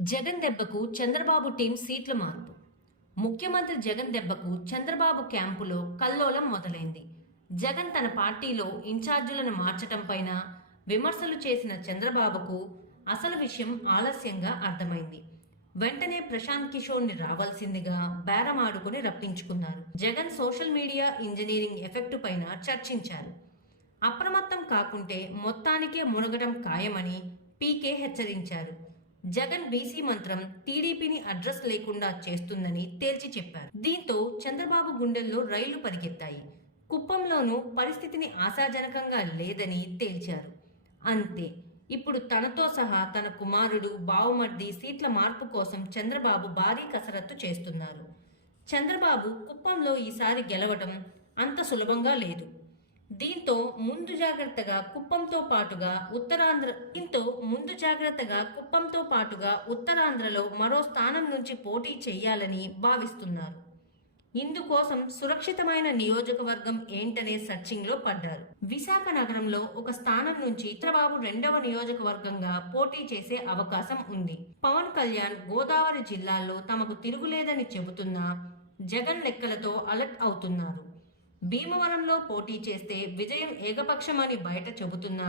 జగన్ దెబ్బకు చంద్రబాబు టీం సీట్ల మార్పు. ముఖ్యమంత్రి జగన్ దెబ్బకు చంద్రబాబు క్యాంపులో కల్లోలం మొదలైంది. జగన్ తన పార్టీలో ఇన్ఛార్జీలను మార్చటం పైన విమర్శలు చేసిన చంద్రబాబుకు అసలు విషయం ఆలస్యంగా అర్థమైంది. వెంటనే ప్రశాంత్ కిషోర్ని రావాల్సిందిగా బేరమాడుకుని రప్పించుకున్నారు. Jagan social media engineering effect పైన చర్చించారు. అప్రమత్తం కాకుంటే మొత్తానికే మునగడం ఖాయమని పీకే హెచ్చరించారు. జగన్ బీసీ మంత్రం టీడీపీని అడ్రస్ లేకుండా చేస్తుందని తేల్చి చెప్పారు. దీంతో చంద్రబాబు గుండెల్లో రైళ్ళు పరిగెత్తాయి. కుప్పంలోనూ పరిస్థితిని ఆశాజనకంగా లేదని తేల్చారు. అంతే ఇప్పుడు తనతో సహా తన కుమారుడు బావుమర్ది సీట్ల మార్పు కోసం చంద్రబాబు భారీ కసరత్తు చేస్తున్నారు. చంద్రబాబు కుప్పంలో ఈసారి గెలవడం అంత సులభంగా లేదు. దీంతో ముందు జాగ్రత్తగా కుప్పంతో పాటుగా ఉత్తరాంధ్ర దీంతో ముందు జాగ్రత్తగా కుప్పంతో పాటుగా ఉత్తరాంధ్రలో మరో స్థానం నుంచి పోటీ చేయాలని భావిస్తున్నారు. ఇందుకోసం సురక్షితమైన నియోజకవర్గం ఏంటనే సర్చింగ్లో పడ్డారు. విశాఖ నగరంలో ఒక స్థానం నుంచి చంద్రబాబు రెండవ నియోజకవర్గంగా పోటీ చేసే అవకాశం ఉంది. పవన్ కళ్యాణ్ గోదావరి జిల్లాల్లో తమకు తిరుగులేదని చెబుతున్నా జగన్ లెక్కలతో అలర్ట్ అవుతున్నారు. భీమవరంలో పోటీ చేస్తే విజయం ఏకపక్షమని బయట చెబుతున్నా